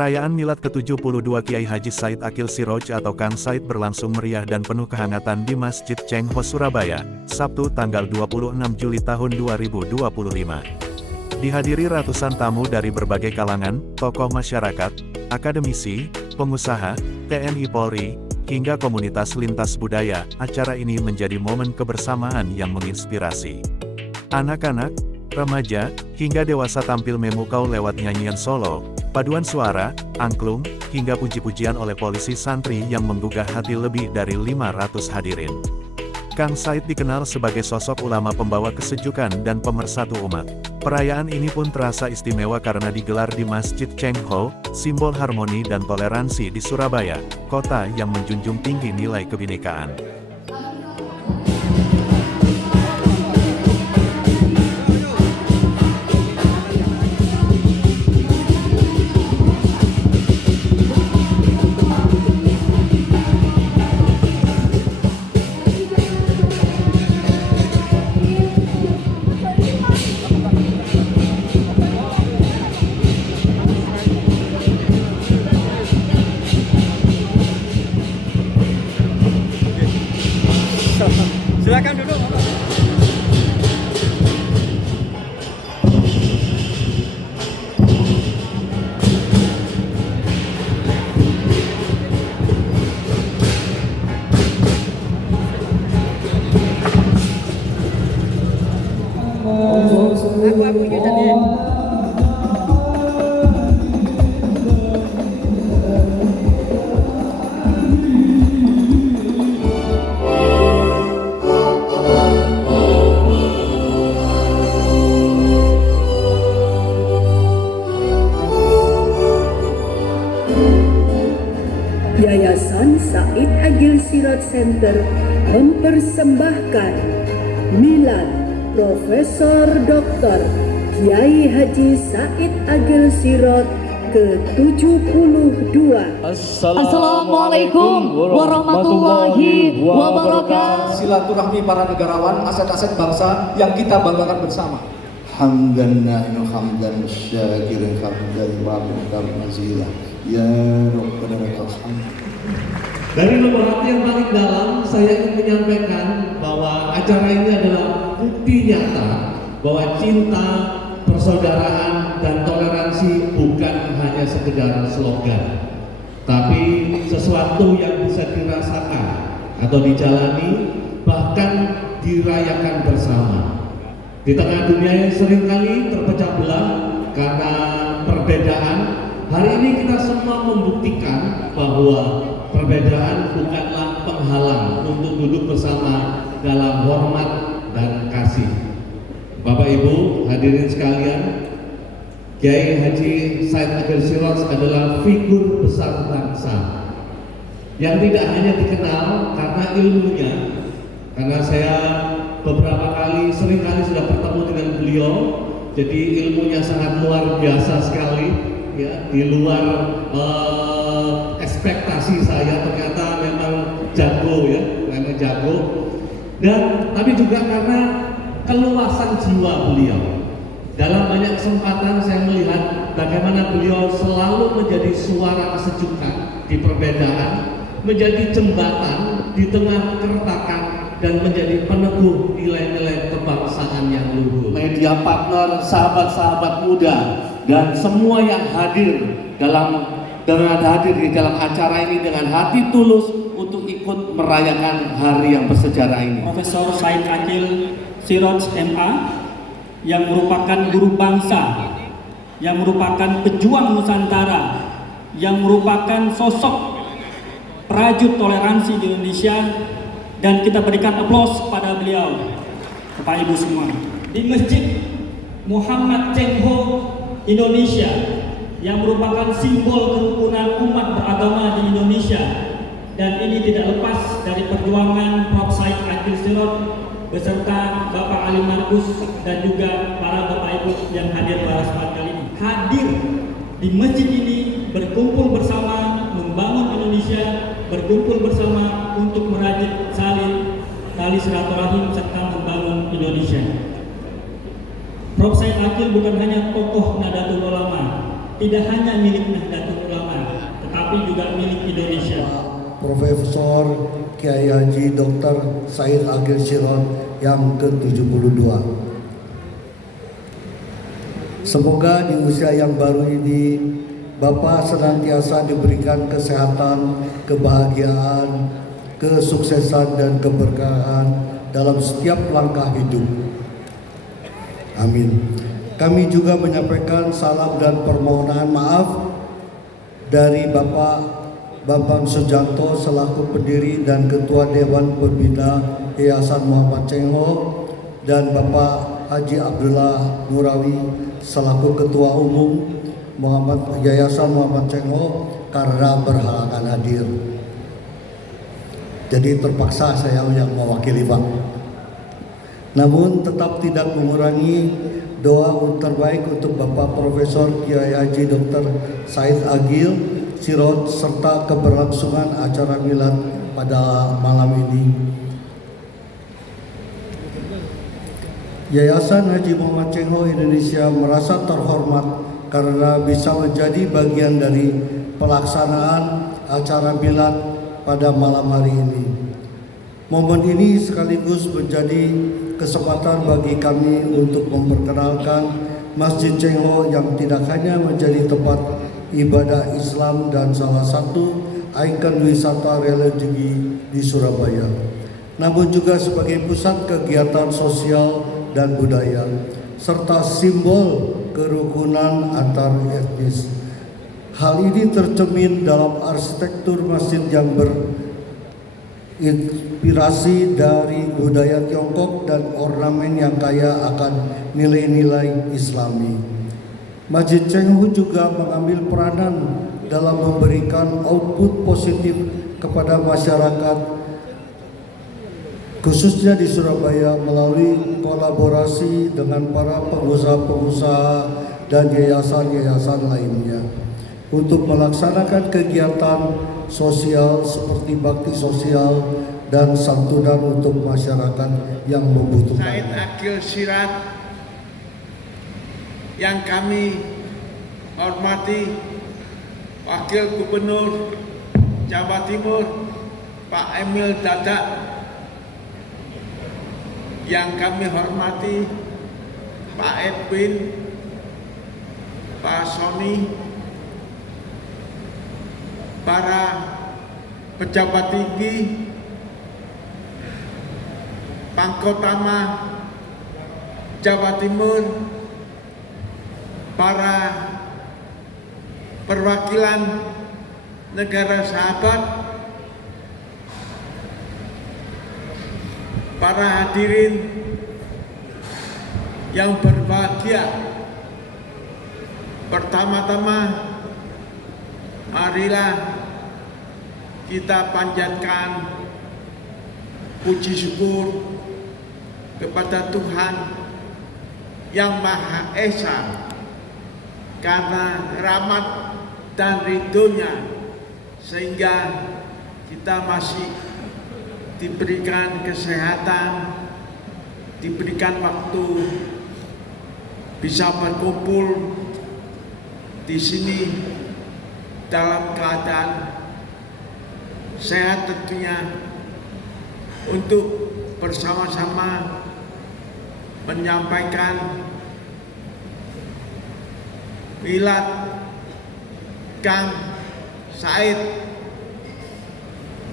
Perayaan Milad ke-72 Kiai Haji Said Akil Siroj atau Kang Said berlangsung meriah dan penuh kehangatan di Masjid Cheng Ho Surabaya, Sabtu tanggal 26 Juli tahun 2025. Dihadiri ratusan tamu dari berbagai kalangan, tokoh masyarakat, akademisi, pengusaha, TNI Polri, hingga komunitas lintas budaya. Acara ini menjadi momen kebersamaan yang menginspirasi. Anak-anak, remaja, hingga dewasa tampil memukau lewat nyanyian solo, paduan suara, angklung, hingga puji-pujian oleh polisi santri yang menggugah hati lebih dari 500 hadirin. Kang Said dikenal sebagai sosok ulama pembawa kesejukan dan pemersatu umat. Perayaan ini pun terasa istimewa karena digelar di Masjid Cheng Ho, simbol harmoni dan toleransi di Surabaya, kota yang menjunjung tinggi nilai kebinekaan. Silakan duduk. Aku tadi. Yayasan Said Akil Siroj Center mempersembahkan Milad Profesor Dr. Kiai Haji Said Akil Siroj ke-72. Assalamualaikum warahmatullahi wabarakatuh. Silaturahmi para negarawan, aset-aset bangsa yang kita banggakan bersama. Hamdan na'inu hamdan syakirin hamdan wa hamdan mazilah. Ya Rabbana lakal hamd. Dari lubuk hati yang paling dalam, saya ingin menyampaikan bahwa acara ini adalah bukti nyata bahwa cinta, persaudaraan, dan toleransi bukan hanya sekedar slogan, tapi sesuatu yang bisa dirasakan atau dijalani, bahkan dirayakan bersama. Di tengah dunia yang seringkali terpecah belah karena perbedaan, hari ini kita semua membuktikan bahwa perbedaan bukanlah penghalang untuk duduk bersama dalam hormat dan kasih. Bapak Ibu hadirin sekalian, Kiai Haji Said Akil Siroj adalah figur besar bangsa yang tidak hanya dikenal karena ilmunya, karena saya beberapa kali, sering kali sudah bertemu dengan beliau, jadi ilmunya sangat luar biasa sekali, ya, di luar ekspektasi saya. Ternyata memang jago, ya, memang jago. Dan tapi juga karena keluasan jiwa beliau. Dalam banyak kesempatan saya melihat bagaimana beliau selalu menjadi suara kesejukan di perbedaan, menjadi jembatan di tengah keretakan, dan menjadi peneguh nilai-nilai kebangsaan yang luhur. Media partner, sahabat-sahabat muda, dan semua yang hadir dengan hadir di dalam acara ini dengan hati tulus untuk ikut merayakan hari yang bersejarah ini. Profesor Said Akil Siroj MA yang merupakan guru bangsa, yang merupakan pejuang Nusantara, yang merupakan sosok prajut toleransi di Indonesia, dan kita berikan aplaus pada beliau, Bapak Ibu semua. Di Masjid Muhammad Cheng Ho Indonesia yang merupakan simbol kerukunan umat beragama di Indonesia, dan ini tidak lepas dari perjuangan Prof. Said Akil Siroj beserta Bapak Ali Markus dan juga para Bapak Ibu yang hadir pada kesempatan kali ini. Hadir di masjid ini, berkumpul bersama membangun Indonesia, berkumpul bersama untuk merajut tali silaturahim serta membangun Indonesia. Prof. Said Akil bukan hanya tokoh Nahdlatul Ulama, tidak hanya milik Nahdlatul Ulama, tetapi juga milik Indonesia. Profesor Kiai Haji Dr. Said Agil Sirot yang ke-72. Semoga di usia yang baru ini Bapak senantiasa diberikan kesehatan, kebahagiaan, kesuksesan dan keberkahan dalam setiap langkah hidup. Amin. Kami juga menyampaikan salam dan permohonan maaf dari Bapak Bambang Sujanto selaku pendiri dan Ketua Dewan Pembina Yayasan Muhammad Cengho dan Bapak Haji Abdullah Nurawi selaku Ketua Umum Yayasan Muhammad Cengho karena berhalangan hadir. Jadi terpaksa saya yang mewakili Pak. Namun tetap tidak mengurangi doa terbaik untuk Bapak Profesor Kiai Haji Dr. Said Agil Sirot serta keberlangsungan acara milad pada malam ini. Yayasan Haji Muhammad Cengho Indonesia merasa terhormat karena bisa menjadi bagian dari pelaksanaan acara milad pada malam hari ini. Momen ini sekaligus menjadi kesempatan bagi kami untuk memperkenalkan Masjid Cengho yang tidak hanya menjadi tempat ibadah Islam dan salah satu ikon wisata religi di Surabaya, namun juga sebagai pusat kegiatan sosial dan budaya serta simbol kerukunan antar etnis. Hal ini tercermin dalam arsitektur masjid yang berinspirasi dari budaya Tiongkok dan ornamen yang kaya akan nilai-nilai Islami. Masjid Cengho juga mengambil peranan dalam memberikan output positif kepada masyarakat, khususnya di Surabaya melalui kolaborasi dengan para pengusaha-pengusaha dan yayasan-yayasan lainnya untuk melaksanakan kegiatan sosial seperti bakti sosial dan santunan untuk masyarakat yang membutuhkan. Said Agil Sirot yang kami hormati, Wakil Gubernur Jawa Timur Pak Emil Dardak, yang kami hormati Pak Edwin, Pak Sony, para pejabat tinggi, Pangkotama Jawa Timur, para perwakilan negara sahabat, para hadirin yang berbahagia. Pertama-tama marilah kita panjatkan puji syukur kepada Tuhan Yang Maha Esa karena rahmat dan ridhonya sehingga kita masih diberikan kesehatan, diberikan waktu bisa berkumpul di sini dalam keadaan sehat tentunya untuk bersama-sama menyampaikan milad Kang Said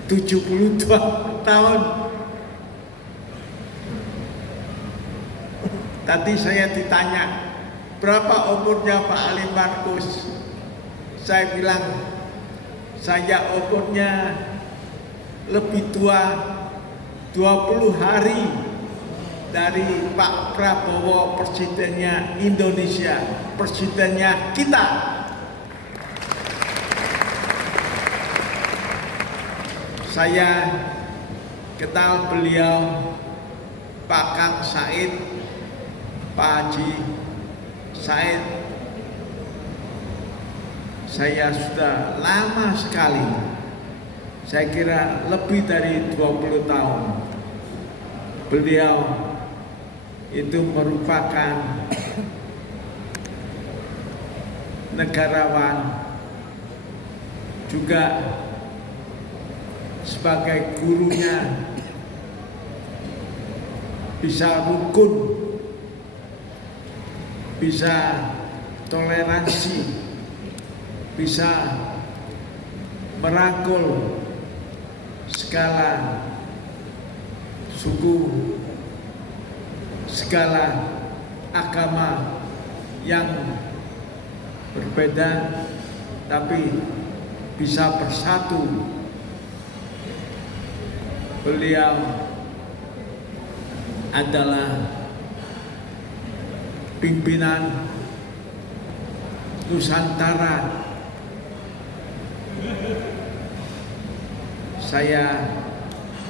72 tahun. Tadi saya ditanya berapa umurnya Pak Ali Markus. Saya bilang saya umurnya lebih tua 20 hari dari Pak Prabowo, presidennya Indonesia, presidennya kita. Saya kenal beliau, Pak Kang Said, Pak Haji Said. Saya sudah lama sekali, saya kira lebih dari 20 tahun. Beliau itu merupakan negarawan, juga sebagai gurunya bisa rukun, bisa toleransi, bisa merangkul segala suku, segala agama yang berbeda, tapi bisa bersatu. Beliau adalah pimpinan Nusantara. Saya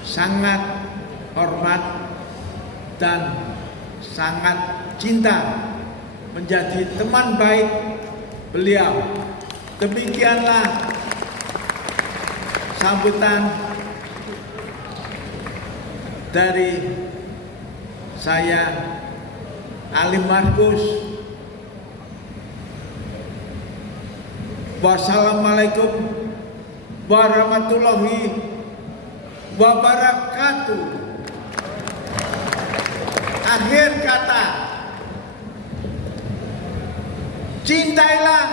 sangat hormat dan sangat cinta menjadi teman baik beliau. Demikianlah sambutan dari saya, Ali Markus. Wassalamualaikum warahmatullahi wabarakatuh. Akhir kata, cintailah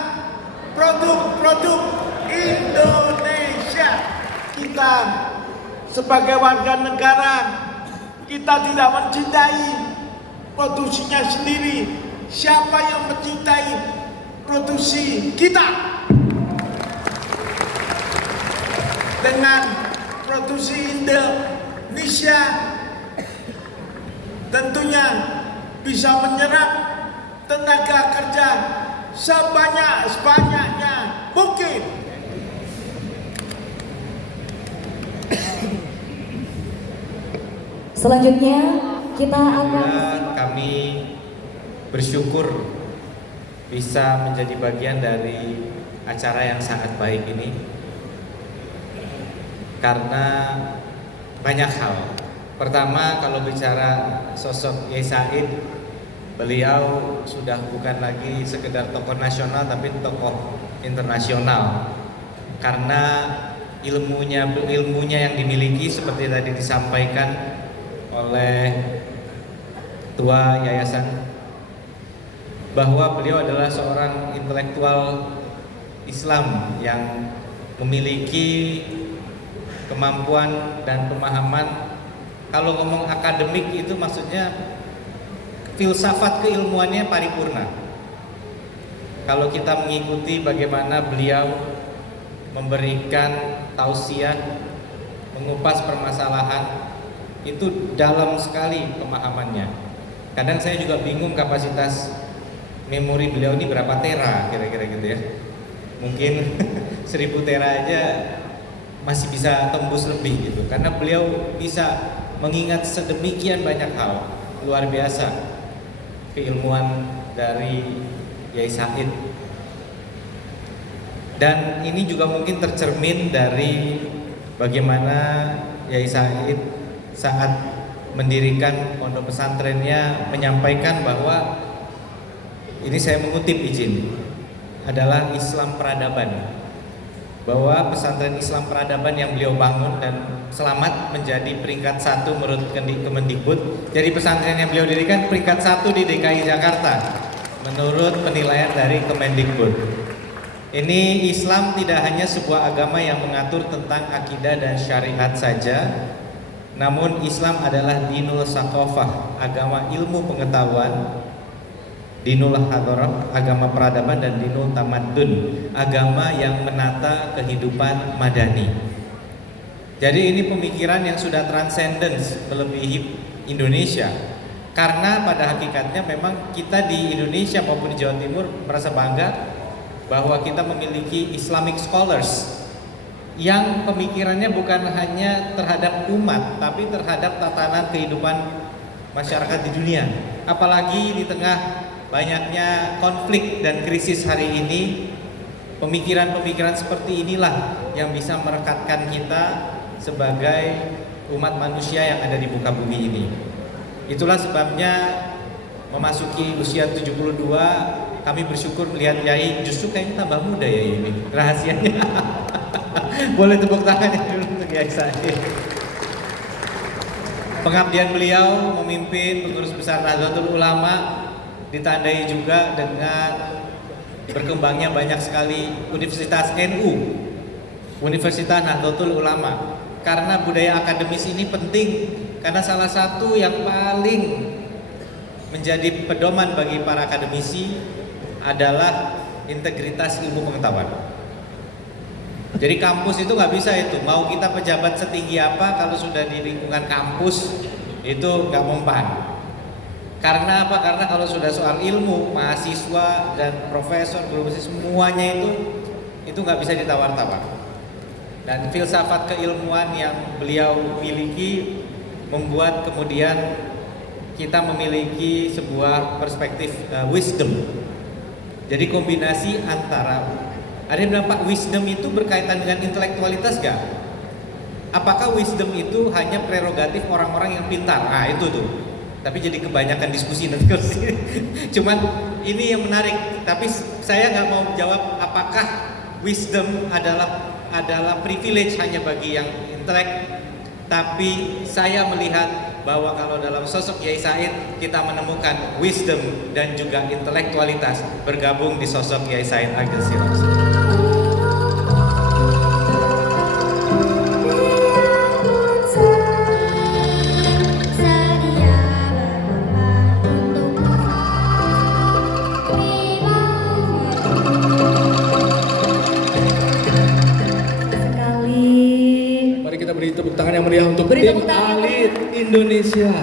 produk-produk Indonesia. Kita sebagai warga negara, kita tidak mencintai produksinya sendiri. Siapa yang mencintai produksi kita? Dengan produksi Indonesia tentunya bisa menyerap tenaga kerja sebanyak-banyaknya mungkin. Selanjutnya kita akan kami bersyukur bisa menjadi bagian dari acara yang sangat baik ini karena banyak hal. Pertama, kalau bicara sosok Yai Said, beliau sudah bukan lagi sekedar tokoh nasional tapi tokoh internasional karena ilmunya yang dimiliki seperti tadi disampaikan oleh Ketua Yayasan bahwa beliau adalah seorang intelektual Islam yang memiliki kemampuan dan pemahaman. Kalau ngomong akademik itu maksudnya filsafat keilmuannya paripurna. Kalau kita mengikuti bagaimana beliau memberikan tausiah, mengupas permasalahan, itu dalam sekali pemahamannya. Kadang saya juga bingung kapasitas memori beliau ini berapa tera kira-kira gitu ya. Mungkin 1000 tera aja masih bisa tembus lebih gitu. Karena beliau bisa mengingat sedemikian banyak hal, luar biasa keilmuan dari Yai Said. Dan ini juga mungkin tercermin dari bagaimana Yai Said saat mendirikan pondok pesantrennya menyampaikan bahwa, ini saya mengutip izin, adalah Islam peradaban. Bahwa pesantren Islam peradaban yang beliau bangun dan selamat menjadi peringkat 1 menurut Kemendikbud. Jadi pesantren yang beliau dirikan peringkat 1 di DKI Jakarta menurut penilaian dari Kemendikbud. Ini Islam tidak hanya sebuah agama yang mengatur tentang akidah dan syariat saja, namun Islam adalah dinul saqafah, agama ilmu pengetahuan, dinul hadarah, agama peradaban, dan dinul tamaddun, agama yang menata kehidupan madani. Jadi ini pemikiran yang sudah transcendence, melebihi Indonesia. Karena pada hakikatnya memang kita di Indonesia maupun di Jawa Timur merasa bangga bahwa kita memiliki Islamic scholars yang pemikirannya bukan hanya terhadap umat, tapi terhadap tatanan kehidupan masyarakat di dunia. Apalagi di tengah banyaknya konflik dan krisis hari ini, pemikiran-pemikiran seperti inilah yang bisa merekatkan kita sebagai umat manusia yang ada di muka bumi ini. Itulah sebabnya memasuki usia 72, kami bersyukur melihat Yai justru kayaknya tambah muda ya ini. Rahasianya. Boleh tepuk tangannya dulu untuk Yai Said. Pengabdian beliau memimpin Pengurus Besar Nahdlatul Ulama ditandai juga dengan berkembangnya banyak sekali Universitas NU, Universitas Nahdlatul Ulama. Karena budaya akademis ini penting, karena salah satu yang paling menjadi pedoman bagi para akademisi adalah integritas ilmu pengetahuan. Jadi kampus itu nggak bisa itu, mau kita pejabat setinggi apa kalau sudah di lingkungan kampus itu nggak mempan. Karena apa? Karena kalau sudah soal ilmu, mahasiswa dan profesor, guru besar semuanya itu nggak bisa ditawar-tawar. Dan filsafat keilmuan yang beliau miliki membuat kemudian kita memiliki sebuah perspektif wisdom. Jadi kombinasi antara, ada yang bilang, Pak, wisdom itu berkaitan dengan intelektualitas gak? Apakah wisdom itu hanya prerogatif orang-orang yang pintar? Nah itu tuh. Tapi jadi kebanyakan diskusi nanti. Cuman ini yang menarik. Tapi saya nggak mau jawab apakah wisdom adalah privilege hanya bagi yang intelek. Tapi saya melihat bahwa kalau dalam sosok Yai Said kita menemukan wisdom dan juga intelektualitas bergabung di sosok Yai Said Agil Siroj. Beri tepuk tangan yang meriah untuk tim Alit Indonesia.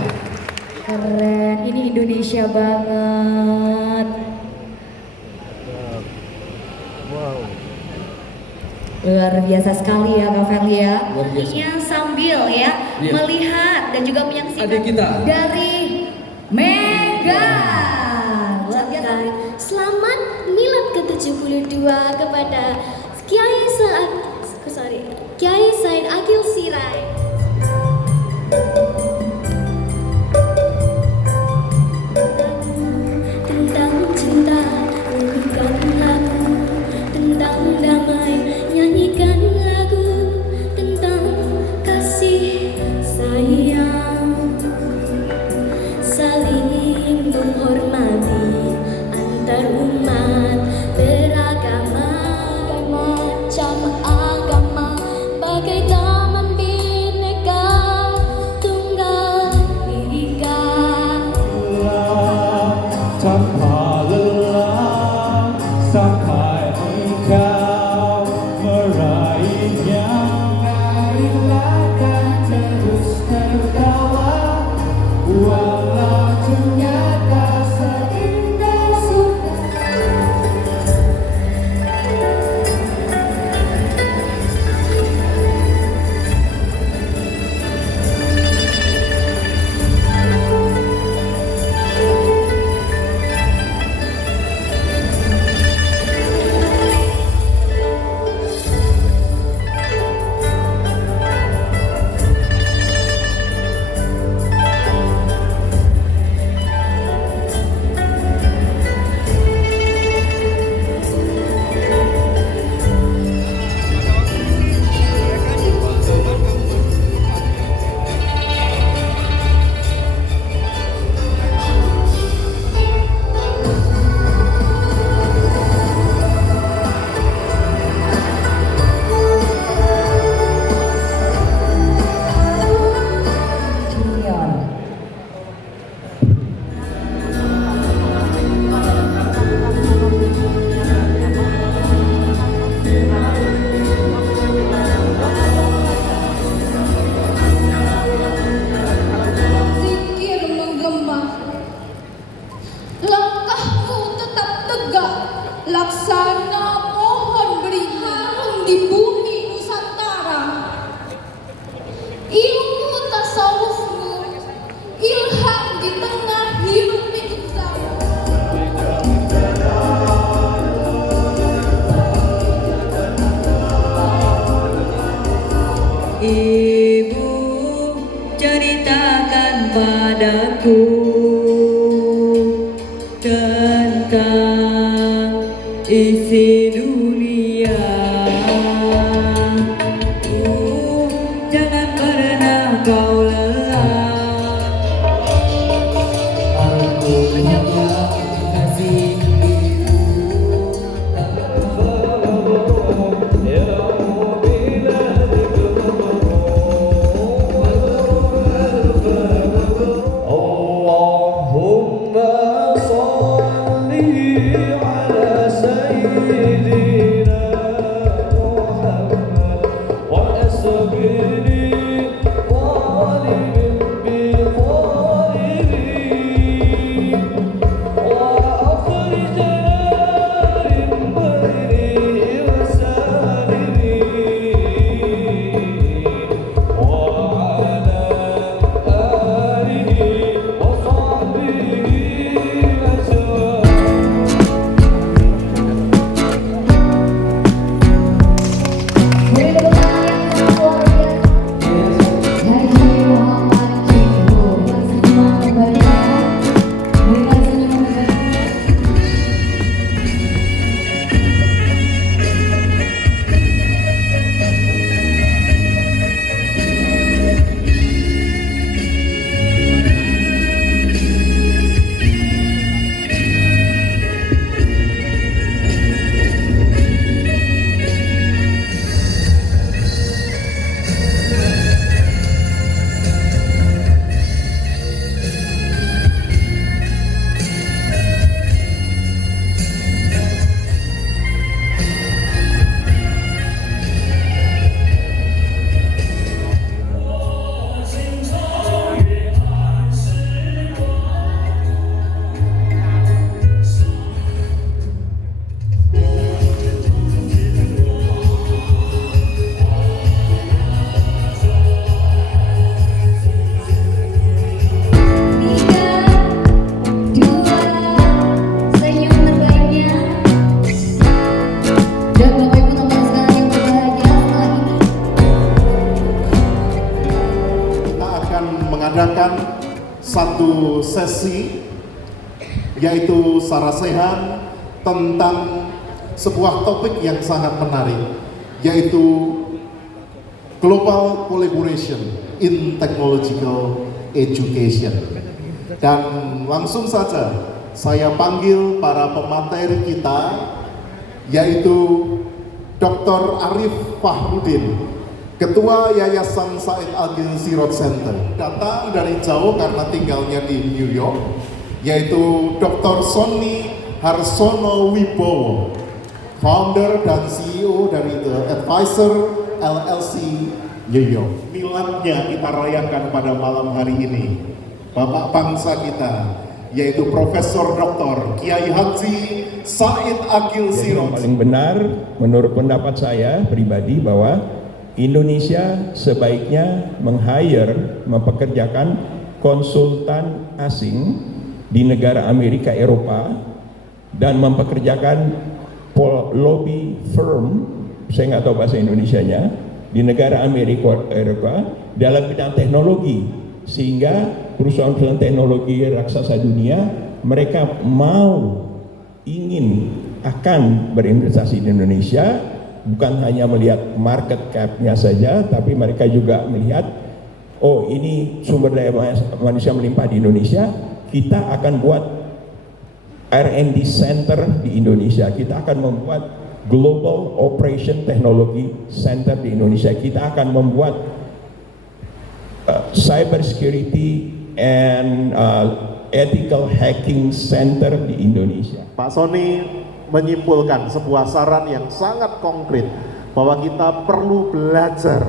Keren, ini Indonesia banget. Wow. Luar biasa sekali ya Kak Ferli ya. Luar biasa. Artinya sambil ya Iya. melihat dan juga menyaksikan Adik kita. dari Mega. Luar biasa. Selamat Milad ke-72 kepada Kiai Said Agil Siroj. Tentang cinta, nyanyikan lagu. Tentang damai, nyanyikan lagu. Tentang kasih sayang, saling menghormati antar umat beragama, macam agama, bagai taman bineka tunggal ika. Tanpa lelah sampai engkau meraihnya, marilah kan terus tertawa walau ternyata seindah surga. Zikir menggema, langkahmu tetap tegak, laksana pohon beri harum di bumi Nusantara. Ilmu tasawufmu, ilham di tengah hiruk pikuk zaman. Ibu ceritakan padaku isi dunia. Jangan pernah kau lelah. Aku hanya kasih mengadakan satu sesi yaitu sarasehan tentang sebuah topik yang sangat menarik, yaitu Global Collaboration in Technological Education. Dan langsung saja saya panggil para pemateri kita, yaitu Dr. Arif Fahrudin, Ketua Yayasan Said Agil Sirot Center. Datang dari jauh karena tinggalnya di New York, yaitu Dr. Sony Harsono Wibowo, founder dan CEO dari The Advisor LLC New York. Miladnya kita rayakan pada malam hari ini, Bapak bangsa kita, yaitu Profesor Dr. Kiai Haji Said Agil Sirot. Yang paling benar menurut pendapat saya pribadi bahwa Indonesia sebaiknya mempekerjakan konsultan asing di negara Amerika Eropa dan mempekerjakan lobby firm, saya nggak tahu bahasa Indonesianya, di negara Amerika Eropa dalam bidang teknologi, sehingga perusahaan-perusahaan teknologi raksasa dunia mereka akan berinvestasi di Indonesia, bukan hanya melihat market cap-nya saja, tapi mereka juga melihat, oh ini sumber daya manusia melimpah di Indonesia, kita akan buat R&D Center di Indonesia, kita akan membuat Global Operation Technology Center di Indonesia, kita akan membuat Cyber Security and Ethical Hacking Center di Indonesia. Pak Sony menyimpulkan sebuah saran yang sangat konkret bahwa kita perlu belajar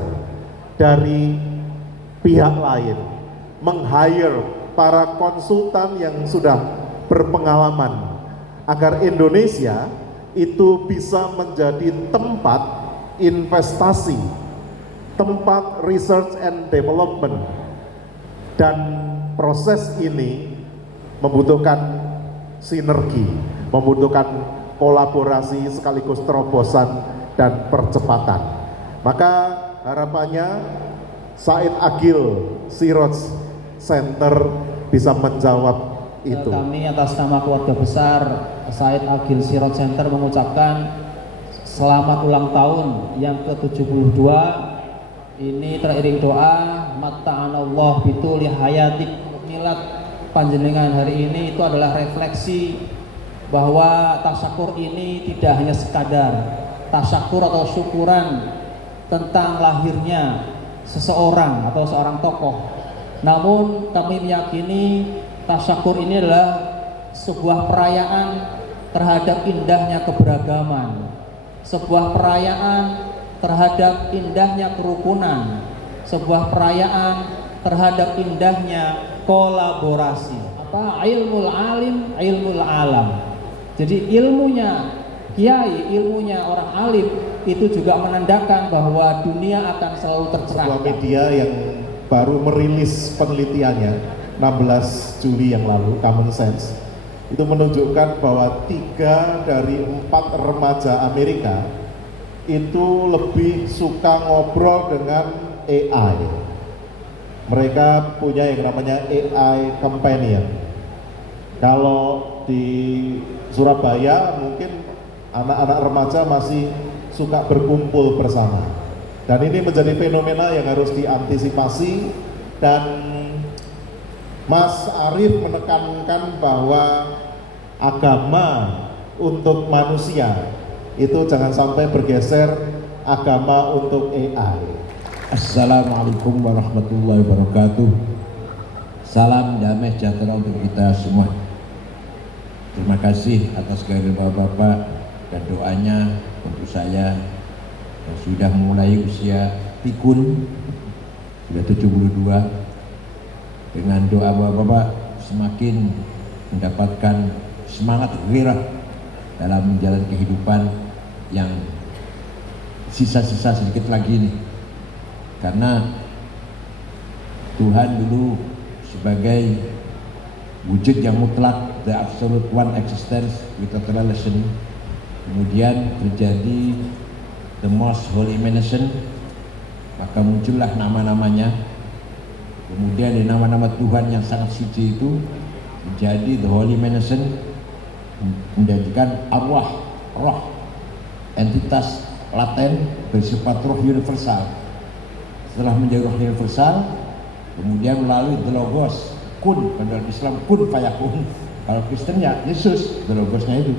dari pihak lain, meng-hire para konsultan yang sudah berpengalaman agar Indonesia itu bisa menjadi tempat investasi, tempat research and development, dan proses ini membutuhkan sinergi, membutuhkan kolaborasi sekaligus terobosan dan percepatan. Maka harapannya Said Agil Sirot Center bisa menjawab itu. Kami atas nama keluarga besar Said Agil Sirot Center mengucapkan selamat ulang tahun yang ke-72. Ini teriring doa mata'anallah bituli hayatik. Milad panjenengan hari ini itu adalah refleksi bahwa tasyakur ini tidak hanya sekadar tasyakur atau syukuran tentang lahirnya seseorang atau seorang tokoh, namun kami meyakini tasyakur ini adalah sebuah perayaan terhadap indahnya keberagaman, sebuah perayaan terhadap indahnya kerukunan, sebuah perayaan terhadap indahnya kolaborasi. Ilmul alim, ilmul alam. Jadi ilmunya kiai, ilmunya orang alim itu juga menandakan bahwa dunia akan selalu tercerahkan. Sebuah media yang baru merilis penelitiannya 16 Juli yang lalu, Common Sense, itu menunjukkan bahwa 3 dari 4 remaja Amerika itu lebih suka ngobrol dengan AI. Mereka punya yang namanya AI Companion. Kalau di Surabaya mungkin anak-anak remaja masih suka berkumpul bersama. Dan ini menjadi fenomena yang harus diantisipasi, dan Mas Arief menekankan bahwa agama untuk manusia itu jangan sampai bergeser agama untuk AI. Assalamualaikum warahmatullahi wabarakatuh. Salam damai sejahtera untuk kita semua. Terima kasih atas kehadiran Bapak-bapak dan doanya untuk saya yang sudah mulai usia pikun, sudah 72. Dengan doa Bapak-bapak semakin mendapatkan semangat gairah dalam menjalani kehidupan yang sisa-sisa sedikit lagi nih. Karena Tuhan dulu sebagai wujud yang mutlak, the absolute one existence without relation, kemudian terjadi the most holy emanation, maka muncullah nama-namanya. Kemudian di nama-nama Tuhan yang sangat suci itu menjadi the holy emanation, menjadikan arwah, roh, entitas laten bersifat roh universal. Setelah menjadi roh universal, kemudian melalui the logos, kun, pada Islam kun fayakun. Kalau Kristen ya Yesus, the logosnya itu.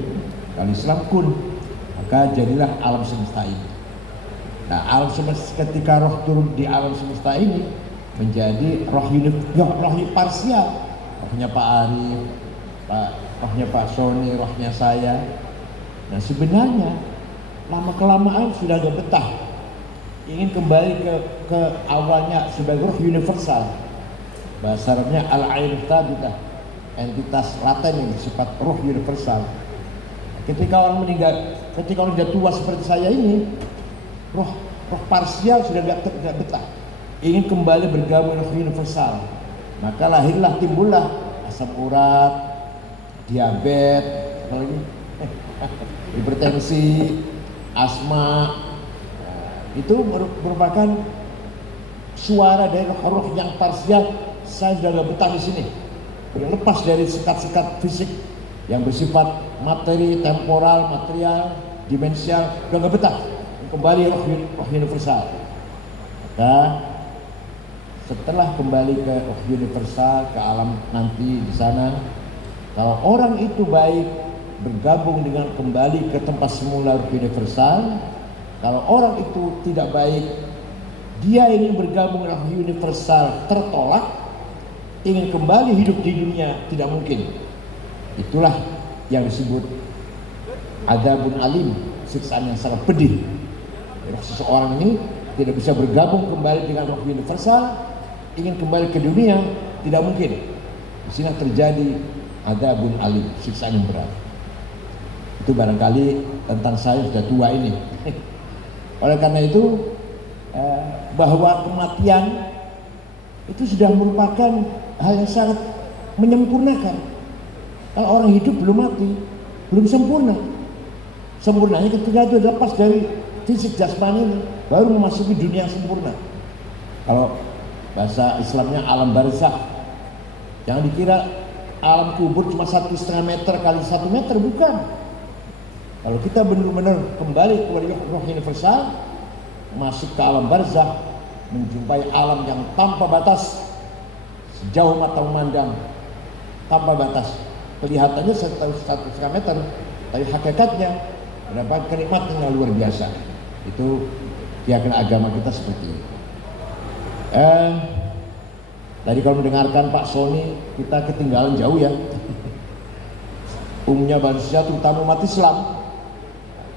Kalau Islam kun, maka jadilah alam semesta ini. Nah, alam semesta, ketika roh turun di alam semesta ini menjadi roh parsial, rohnya Pak Arief, rohnya Pak Sony, rohnya saya. Nah, sebenarnya lama kelamaan sudah gak betah, ingin kembali ke awalnya sebagai roh universal. Bahasa Arabnya al-ain thabitah, entitas laten yang bersifat roh universal. Ketika orang meninggal, ketika orang sudah tua seperti saya ini, roh parsial sudah gak betah, ingin kembali bergabung roh universal. Maka lahirlah, timbullah asam urat, diabetes, hipertensi, asma. Itu merupakan suara dari roh yang parsial. Saya sudah gak betah di sini, lepas dari sekat-sekat fisik yang bersifat materi, temporal, material, dimensial. Sudah gak betah, kembali roh universal. Maka setelah kembali ke roh universal, ke alam nanti di sana, kalau orang itu baik, bergabung dengan kembali ke tempat semula roh universal. Kalau orang itu tidak baik, dia ingin bergabung dengan roh universal, tertolak, ingin kembali hidup di dunia, tidak mungkin. Itulah yang disebut adzabun alim, siksaan yang sangat pedih. Seseorang ini tidak bisa bergabung kembali dengan roh universal, ingin kembali ke dunia, tidak mungkin. Di sini terjadi adzabun alim, siksaan yang berat. Itu barangkali tentang saya sudah tua ini. Oleh karena itu, bahwa kematian itu sudah merupakan hal yang sangat menyempurnakan. Kalau orang hidup belum mati, belum sempurna. Sempurnanya ketika itu lepas dari fisik jasmani ini, baru memasuki dunia yang sempurna. Kalau bahasa Islamnya alam barzakh. Jangan dikira alam kubur cuma 1,5 meter kali 1 meter, bukan. Kalau kita benar-benar kembali kepada roh universal, masuk ke alam barzakh, menjumpai alam yang tanpa batas, sejauh mata memandang, tanpa batas. Kelihatannya 1,5 meter, tapi hakikatnya mendapat kenikmatan yang luar biasa. Itu keyakinan agama kita seperti itu. Tadi kalau mendengarkan Pak Sony, kita ketinggalan jauh ya. Umumnya manusia, terutama umat Islam,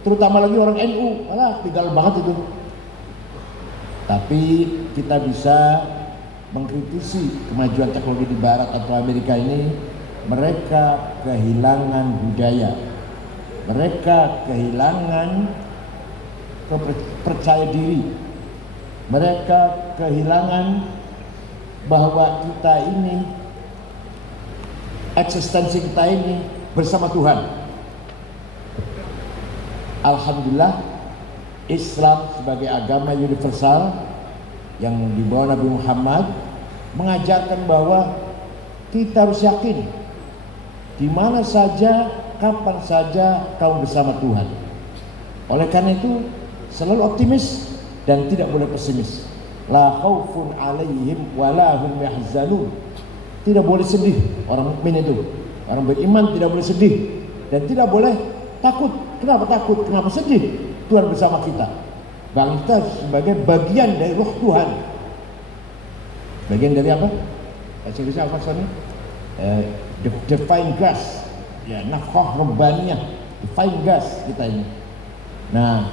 terutama lagi orang NU, malah tinggal banget itu. Tapi kita bisa mengkritisi kemajuan teknologi di Barat atau Amerika ini. Mereka kehilangan budaya, mereka kehilangan percaya diri, mereka kehilangan bahwa kita ini, eksistensi kita ini bersama Tuhan. Alhamdulillah, Islam sebagai agama universal yang dibawa Nabi Muhammad mengajarkan bahwa kita harus yakin di mana saja, kapan saja kau bersama Tuhan. Oleh karena itu, selalu optimis dan tidak boleh pesimis. La khaufun alaihim wa la hum yahzanun. Tidak boleh sedih orang mukmin itu. Orang beriman tidak boleh sedih dan tidak boleh takut. Kenapa takut? Kenapa sedih? Tuhan bersama kita. Bangsa sebagai bagian dari roh Tuhan. Bagian dari apa? Bahasa Inggrisnya apa soalnya? Divine gas. Ya, nafkah rabbaniyah. Divine gas kita ini. Nah,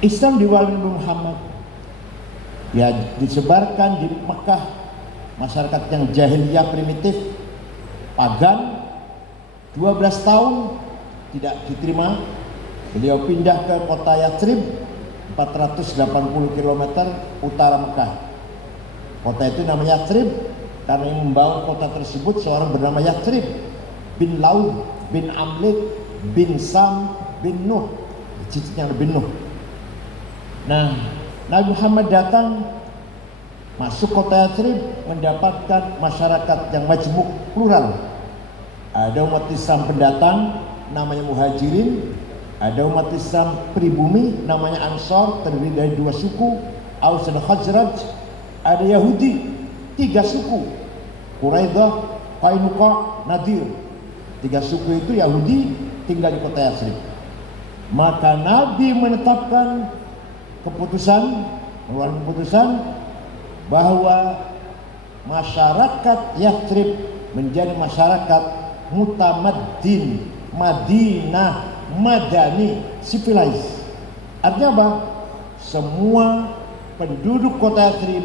Islam diwali Muhammad ya disebarkan di Mekah, masyarakat yang jahiliyah primitif, pagan, 12 tahun tidak diterima. Beliau pindah ke kota Yathrib, 480 km utara Mekah. Kota itu namanya Yathrib karena yang membangun kota tersebut seorang bernama Yathrib bin Laud bin Amlik bin Sam bin Nuh, cicitnya bin Nuh. Nah, Nabi Muhammad datang masuk kota Yathrib, mendapatkan masyarakat yang majmuk, plural. Ada umat Islam pendatang namanya Muhajirin, ada umat Islam pribumi namanya Ansor, terdiri dari 2 suku, Aus dan Khazraj. Ada Yahudi, 3 suku, Quraidah, Qainuqa, Nadir. 3 suku itu Yahudi tinggal di kota Yathrib. Maka Nabi menetapkan mengeluarkan keputusan bahwa masyarakat Yathrib menjadi masyarakat mutamaddin, Madinah, Madani, civilized. Artinya apa? Semua penduduk kota Yathrib,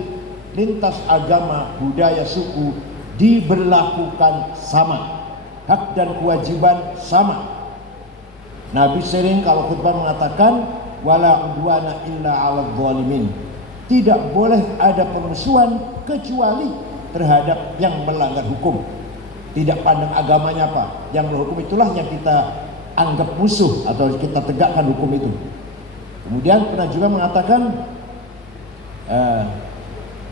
lintas agama, budaya, suku diberlakukan sama, hak dan kewajiban sama. Nabi sering kalau khutbah mengatakan wala udwana illa 'alal zalimin. Tidak boleh ada permusuhan kecuali terhadap yang melanggar hukum. Tidak pandang agamanya apa, yang berhukum itulah yang kita anggap musuh atau kita tegakkan hukum itu. Kemudian pernah juga mengatakan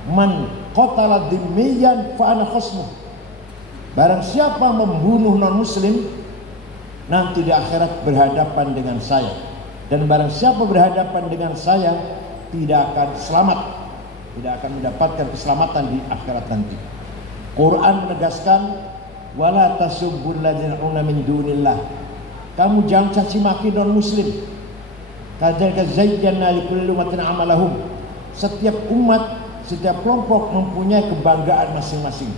man qatala dhimmiyan fa ana khasmuh. Barang siapa membunuh non muslim nanti di akhirat berhadapan dengan saya, dan barang siapa berhadapan dengan saya tidak akan selamat, tidak akan mendapatkan keselamatan di akhirat nanti. Quran menegaskan wala tasubbul ladzina min dunillah. Kamu jangan caci maki non muslim. Kadzalika zayyana likulli ummatin amalahum. Setiap umat, setiap kelompok mempunyai kebanggaan masing-masing.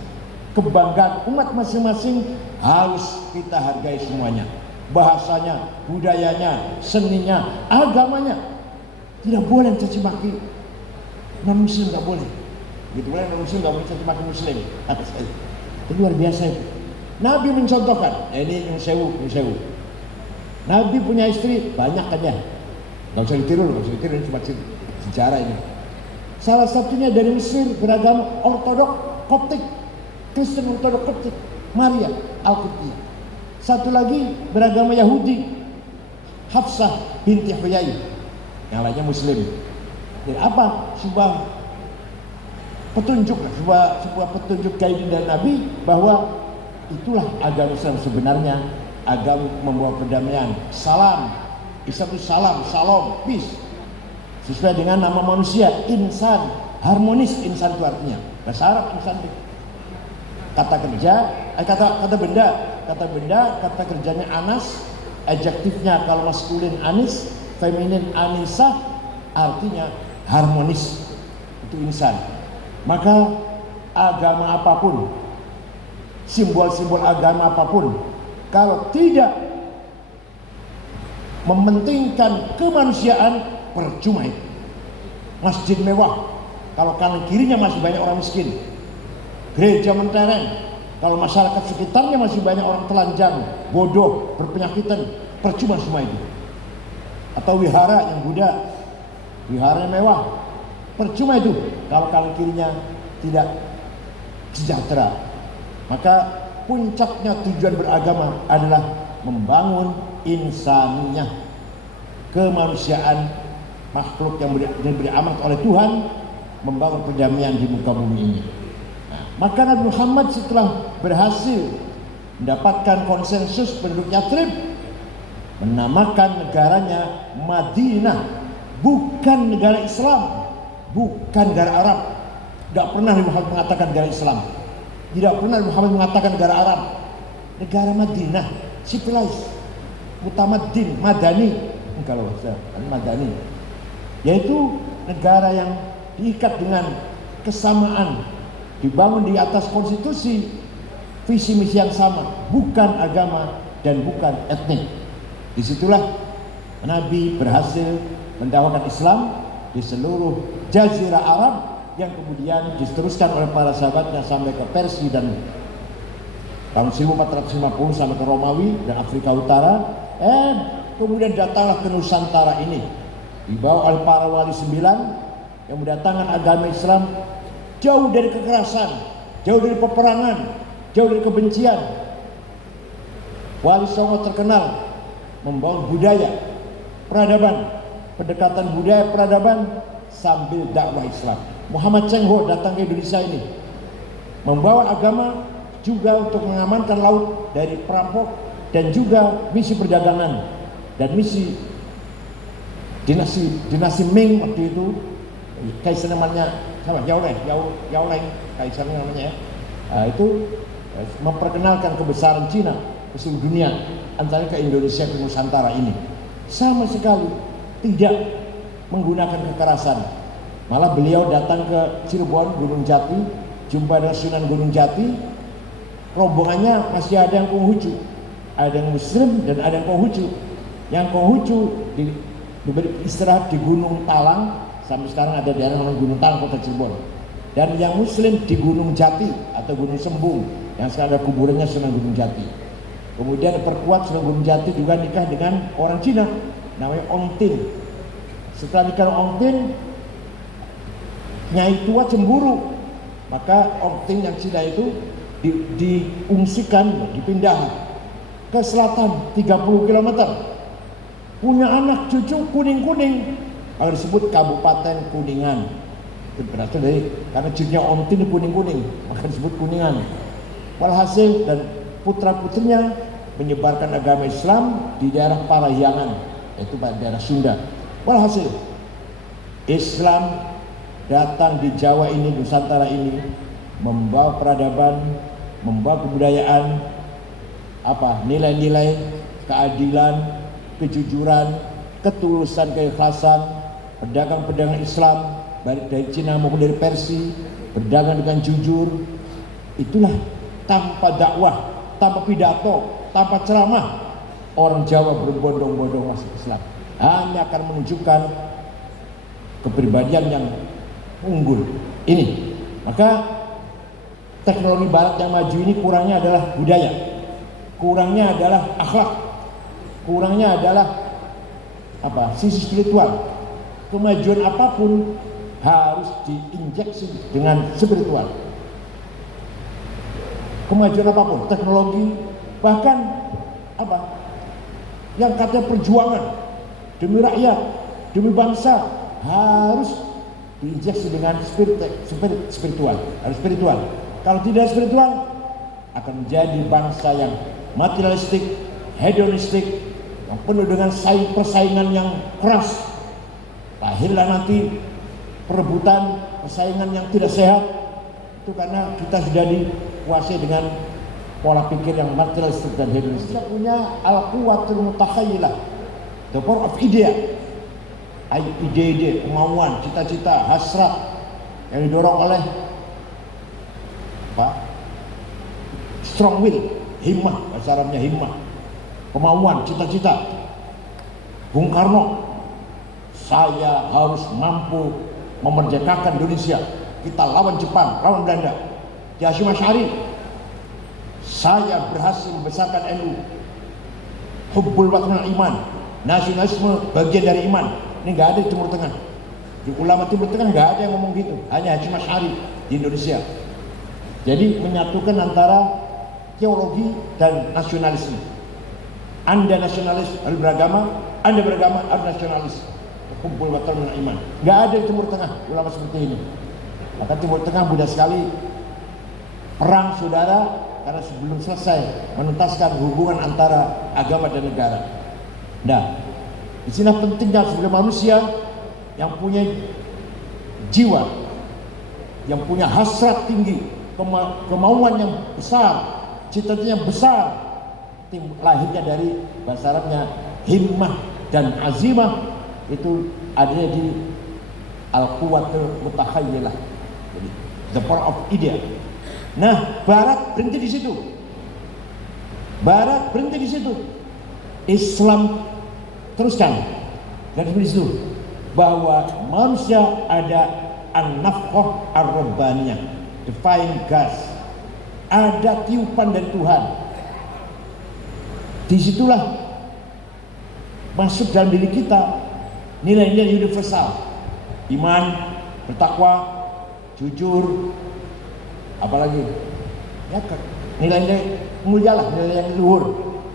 Kebanggaan umat masing-masing harus kita hargai semuanya. Bahasanya, budayanya, seninya, agamanya. Tidak boleh caci maki non muslim, tidak boleh. Gitu boleh non muslim, tidak boleh caci maki muslim. Itu luar biasa itu. Nabi mencontohkan, ini yang sewu. Nabi punya istri banyak kan ya, nggak usah ditiru, ini cuma sejarah ini. Salah satunya dari Mesir, beragama Ortodok Koptik, Kristen Ortodok Koptik, Maria Al-Qibtiyah. Satu lagi beragama Yahudi, Hafsah binti Huyai, yang lainnya Muslim. Jadi apa? Sebuah petunjuk, sebuah petunjuk guiding dari Nabi bahwa itulah agama Islam sebenarnya, agama membawa perdamaian. Salam, Islam itu salam, salam, peace. Sesuai dengan nama manusia, insan, harmonis. Insan itu artinya bahasa Arab insan itu. Kata kerja, kata benda, kata kerjanya anas, adjektifnya kalau maskulin anis, feminin anisah, artinya harmonis. Itu insan. Maka agama apapun, simbol-simbol agama apapun, kalau tidak mementingkan kemanusiaan, percuma itu. Masjid mewah, kalau kanan kirinya masih banyak orang miskin. Gereja mentereng, kalau masyarakat sekitarnya masih banyak orang telanjang, bodoh, berpenyakitan, percuma semua itu. Atau wihara yang Buddha, wihara yang mewah, percuma itu kalau kanan kirinya tidak sejahtera. Maka puncaknya tujuan beragama adalah membangun insaniyah, kemanusiaan, makhluk yang diberi amanat oleh Tuhan, membangun perdamaian di muka bumi ini. Nah, maka Nabi Muhammad setelah berhasil mendapatkan konsensus penduduk Yathrib, menamakan negaranya Madinah, bukan negara Islam, bukan negara Arab. Tidak pernah Nabi Muhammad mengatakan negara Islam, tidak pernah Nabi Muhammad mengatakan negara Arab. Negara Madinah, civilized, mutamaddin, madani, kalau madani, yaitu negara yang diikat dengan kesamaan, dibangun di atas konstitusi, visi misi yang sama, bukan agama dan bukan etnik. Disitulah Nabi berhasil mendakwakan Islam di seluruh jazirah Arab, yang kemudian diteruskan oleh para sahabatnya sampai ke Persia dan tahun 1450 sampai ke Romawi dan Afrika Utara. Kemudian datanglah ke Nusantara ini dibawa oleh para wali 9 yang mendatangkan agama Islam, jauh dari kekerasan, jauh dari peperangan, jauh dari kebencian. Wali Songo terkenal membangun budaya peradaban, pendekatan budaya peradaban sambil dakwah Islam. Muhammad Cheng Ho datang ke Indonesia ini membawa agama juga untuk mengamankan laut dari perampok, dan juga misi perdagangan dan misi dinasti Ming waktu itu, kaisar namanya Yaoleng, kaisar namanya. Itu memperkenalkan kebesaran Cina ke seluruh dunia, antara ke Indonesia, ke Nusantara ini. Sama sekali tidak menggunakan kekerasan. Malah beliau datang ke Cirebon, Gunung Jati, jumpa dengan Sunan Gunung Jati. Rombongannya masih ada yang Konghucu, ada yang Muslim dan ada yang Konghucu. Yang Konghucu diberi istirahat di Gunung Talang, sampai sekarang ada daerah namanya Gunung Talang, kota Cirebon. Dan yang Muslim di Gunung Jati atau Gunung Sembung, yang sekarang ada kuburannya Sunan Gunung Jati. Kemudian perkuat Sunan Gunung Jati juga nikah dengan orang Cina, namanya Ong Tin. Setelah nikah Ong Tin, Nyai tua cemburu, maka Ong Tin yang Cina itu diungsikan, dipindah ke selatan 30 km. Punya anak cucu kuning-kuning, kalau disebut Kabupaten Kuningan. Itu berasal dari, karena cucunya Om Tin kuning-kuning, maka disebut Kuningan. Walhasil, dan putra-putrinya menyebarkan agama Islam di daerah Parahyangan, yaitu pada daerah Sunda. Walhasil, Islam datang di Jawa ini, Nusantara ini, membawa peradaban, membawa kebudayaan, nilai-nilai keadilan, kejujuran, ketulusan, keikhlasan, pedagang-pedagang Islam baik dari Cina maupun dari Persia berdagang dengan jujur. Itulah, tanpa dakwah, tanpa pidato, tanpa ceramah, orang Jawa berbondong-bondong masuk Islam, hanya akan menunjukkan kepribadian yang unggul ini. Maka teknologi barat yang maju ini kurangnya adalah budaya, kurangnya adalah akhlak, kurangnya adalah sisi spiritual. Kemajuan apapun harus diinjeksi dengan spiritual. Kemajuan apapun, teknologi, bahkan yang katanya perjuangan demi rakyat, demi bangsa, harus diinjeksi dengan spiritual, harus spiritual. Kalau tidak spiritual, akan menjadi bangsa yang materialistik, hedonistik, yang penuh dengan persaingan yang keras. Lahirlah nanti perebutan, persaingan yang tidak sehat. Itu karena kita sudah dikuasai dengan pola pikir yang materialistik dan hedonistik. Kita punya al-quwatul mutakhayilah, the power of idea, ide-ide, kemauan, cita-cita, hasrat yang didorong oleh strong will, himmah, bahasa Arabnya himmah, kemauan, cita-cita. Bung Karno, saya harus mampu memerdekakan Indonesia, kita lawan Jepang, lawan Belanda. Ki Hasyim Asy'ari, saya berhasil membesarkan NU. Hubbul watan iman, nasionalisme bagian dari iman. Ini nggak ada di Timur Tengah. Di ulama Timur Tengah nggak ada yang ngomong gitu, hanya Hasyim Asy'ari di Indonesia. Jadi menyatukan antara teologi dan nasionalisme. Anda nasionalis harus beragama, Anda beragama harus nasionalis. Hubbul watan iman. Nggak ada di Timur Tengah ulama seperti ini. Maka Timur Tengah mudah sekali perang saudara, karena sebelum selesai menuntaskan hubungan antara agama dan negara. Nah, di sini pentingnya sebagai manusia yang punya jiwa, yang punya hasrat tinggi, kemauan yang besar, cita-cita yang besar, lahirnya dari bahasa Arabnya himmah dan azimah, itu adanya di al-quwatul mutakhayilah, jadi the power of idea. Nah, Barat berhenti di situ. Barat berhenti di situ. Islam teruskan dan di situ bahwa manusia ada an-nafqah ar-rabbaniyah, divine gas, ada tiupan dari Tuhan. Disitulah masuk dalam diri kita nilai-nilai universal, iman, bertakwa, jujur, apalagi ya, nilai-nilai mulialah, nilai yang luhur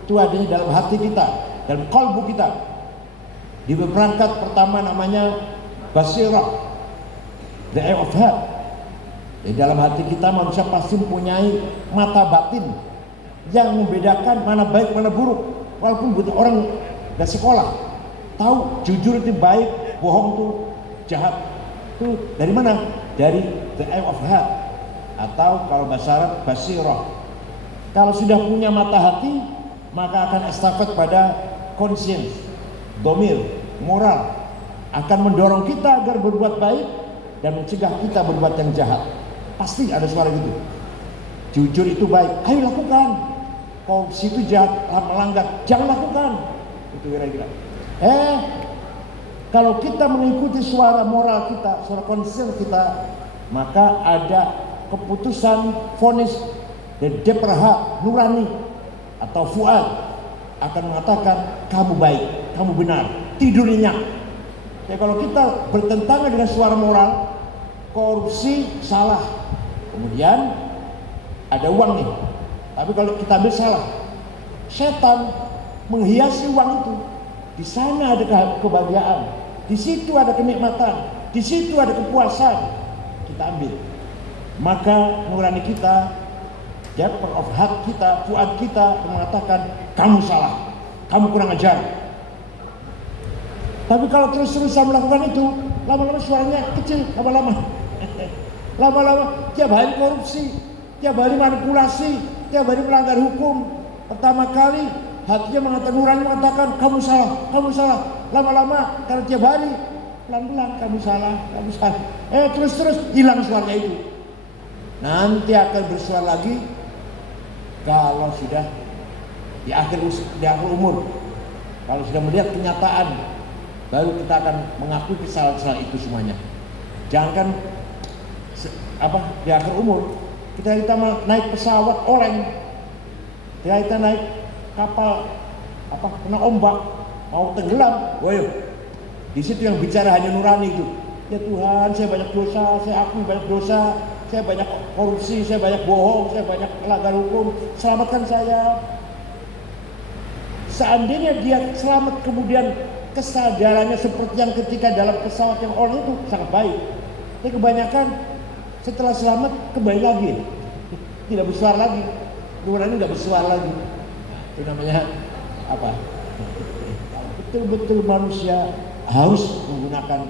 itu adanya dalam hati kita, dalam kalbu kita. Di berangkat pertama namanya basirah, the eye of heart. Di dalam hati kita manusia pasti mempunyai mata batin yang membedakan mana baik mana buruk. Walaupun butuh orang dari sekolah tahu jujur itu baik, bohong itu jahat. Itu dari mana? Dari the eye of heart, atau kalau bahasa Arab basirah. Kalau sudah punya mata hati, maka akan estafet pada conscience, domir, moral, akan mendorong kita agar berbuat baik dan mencegah kita berbuat yang jahat. Pasti ada suara gitu. Jujur itu baik, ayo lakukan. Korupsi itu jahat, melanggar, jangan lakukan. Itu kira-kira. Kalau kita mengikuti suara moral kita, suara conscience kita, maka ada keputusan vonis dari depraha nurani atau fuad akan mengatakan kamu baik, kamu benar, tidur nyenyak. Ya, kalau kita bertentangan dengan suara moral, korupsi salah, kemudian ada uang nih, tapi kalau kita ambil salah, setan menghiasi uang itu. Di sana ada kebahagiaan, di situ ada kenikmatan, di situ ada kepuasan. Kita ambil, maka nurani kita, depth of heart kita, fuad kita mengatakan kamu salah, kamu kurang ajar. Tapi kalau terus-terusan melakukan itu, lama-lama suaranya kecil, lama-lama tiap hari korupsi, tiap hari manipulasi, tiap hari melanggar hukum. Pertama kali hatinya mengatakan, nurani mengatakan kamu salah, kamu salah. Lama-lama karena tiap hari pelan-pelan kamu salah, kamu salah. Terus-terus hilang suaranya itu. Nanti akan bersuara lagi kalau sudah di akhir umur, kalau sudah melihat kenyataan, baru kita akan mengakui kesalahan-kesalahan itu semuanya. Jangan di akhir umur kita naik pesawat oleng, kita naik kapal kena ombak mau tenggelam, woyo, di situ yang bicara hanya nurani itu. Ya Tuhan, saya banyak dosa, saya akui banyak dosa, saya banyak korupsi, saya banyak bohong, saya banyak melanggar hukum, selamatkan saya. Seandainya dia selamat, kemudian kesadarannya seperti yang ketika dalam pesawat yang oleng itu sangat baik. Tapi kebanyakan setelah selamat kembali lagi, tidak bersuara lagi. nurani nggak bersuara lagi. Itu namanya apa? Betul-betul manusia harus menggunakan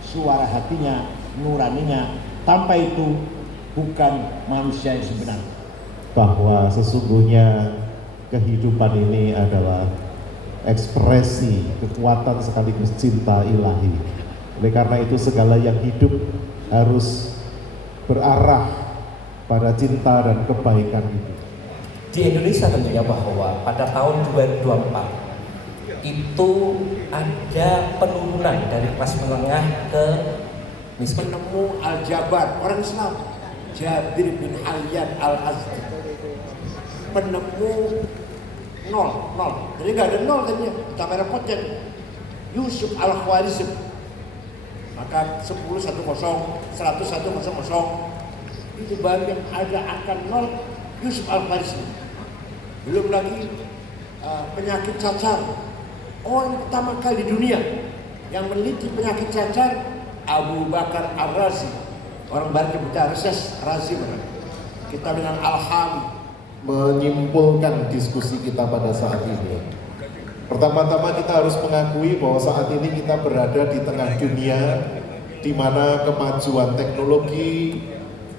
suara hatinya, nuraninya. Tanpa itu bukan manusia yang sebenarnya. Bahwa sesungguhnya kehidupan ini adalah ekspresi kekuatan sekaligus cinta ilahi. Oleh karena itu segala yang hidup harus berarah pada cinta dan kebaikan itu. Di Indonesia tentunya bahwa pada tahun 2024 itu ada penurunan dari kelas menengah ke miskin. Penemu Al-Jabar, orang Islam, Jabir bin Hayyan Al-Azdi, penemu nol, jadi nggak ada nol tadinya, tambah repotnya. Yusuf Al-Khwarizm, maka 10 1 0 100 1 0 0 itu baru yang ada angka nol. Yusuf Al-Khwarizm, belum lagi penyakit cacar. Orang pertama kali di dunia yang meneliti penyakit cacar Abu Bakar Ar-Razi, orang barat nyebutnya Razi. Kita dengan Al-Hami menyimpulkan diskusi kita pada saat ini. Pertama-tama kita harus mengakui bahwa saat ini kita berada di tengah dunia di mana kemajuan teknologi,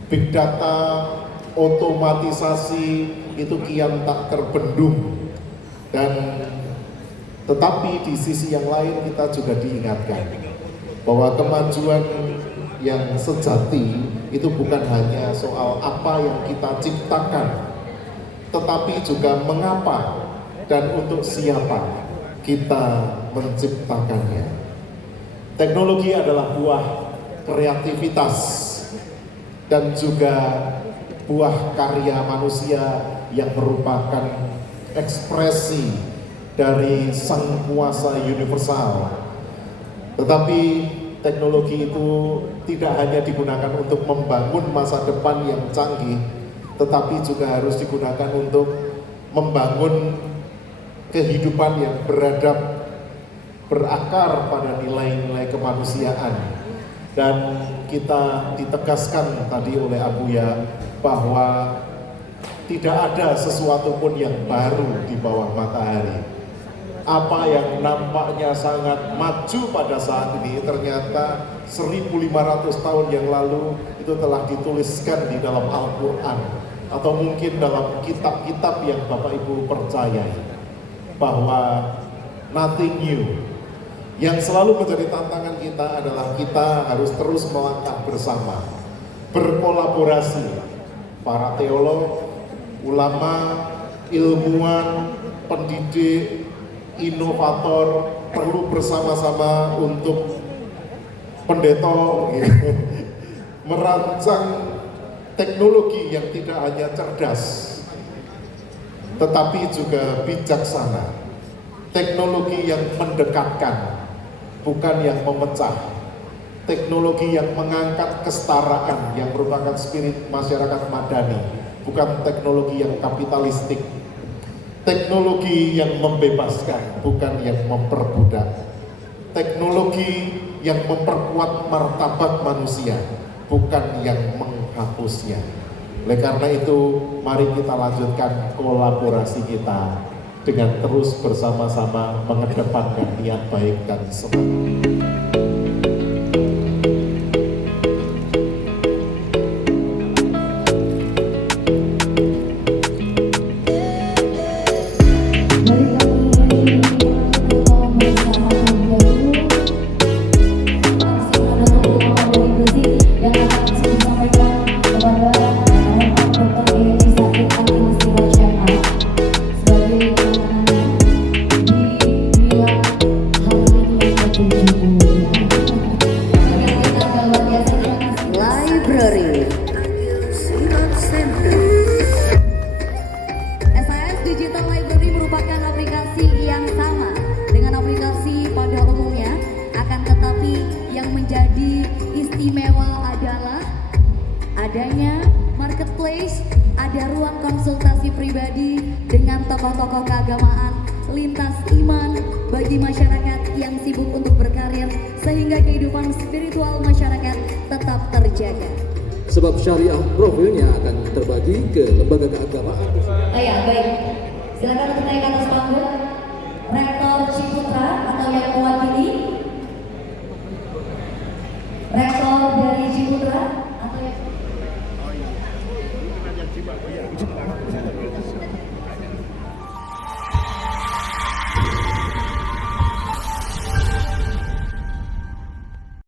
big data, otomatisasi itu kian tak terbendung. Dan tetapi di sisi yang lain kita juga diingatkan bahwa kemajuan yang sejati itu bukan hanya soal apa yang kita ciptakan, tetapi juga mengapa dan untuk siapa kita menciptakannya. Teknologi adalah buah kreativitas dan juga buah karya manusia yang merupakan ekspresi dari Sang Kuasa Universal. Tetapi teknologi itu tidak hanya digunakan untuk membangun masa depan yang canggih, tetapi juga harus digunakan untuk membangun kehidupan yang beradab, berakar pada nilai-nilai kemanusiaan. Dan kita ditegaskan tadi oleh Abuya bahwa tidak ada sesuatu pun yang baru di bawah matahari. Apa yang nampaknya sangat maju pada saat ini ternyata 1500 tahun yang lalu itu telah dituliskan di dalam Al-Quran atau mungkin dalam kitab-kitab yang Bapak Ibu percayai, bahwa nothing new. Yang selalu menjadi tantangan kita adalah kita harus terus melangkah bersama, berkolaborasi. Para teolog, ulama, ilmuwan, pendidik, inovator perlu bersama-sama untuk pendetor merancang teknologi yang tidak hanya cerdas tetapi juga bijaksana, teknologi yang mendekatkan bukan yang memecah, teknologi yang mengangkat kesetaraan yang merupakan spirit masyarakat madani, bukan teknologi yang kapitalistik, teknologi yang membebaskan bukan yang memperbudak, teknologi yang memperkuat martabat manusia bukan yang menghapusnya. Oleh karena itu mari kita lanjutkan kolaborasi kita dengan terus bersama-sama mengedepankan niat baik dan semangat. Adanya marketplace, ada ruang konsultasi pribadi dengan tokoh-tokoh keagamaan, lintas iman bagi masyarakat yang sibuk untuk berkarir sehingga kehidupan spiritual masyarakat tetap terjaga. sebab syariah profilnya akan terbagi ke lembaga keagamaan. Ya, baik. Silakan untuk naik ke atas panggung. Rektor Ciputra atau yang mewakili. Rektor dari Ciputra atau yang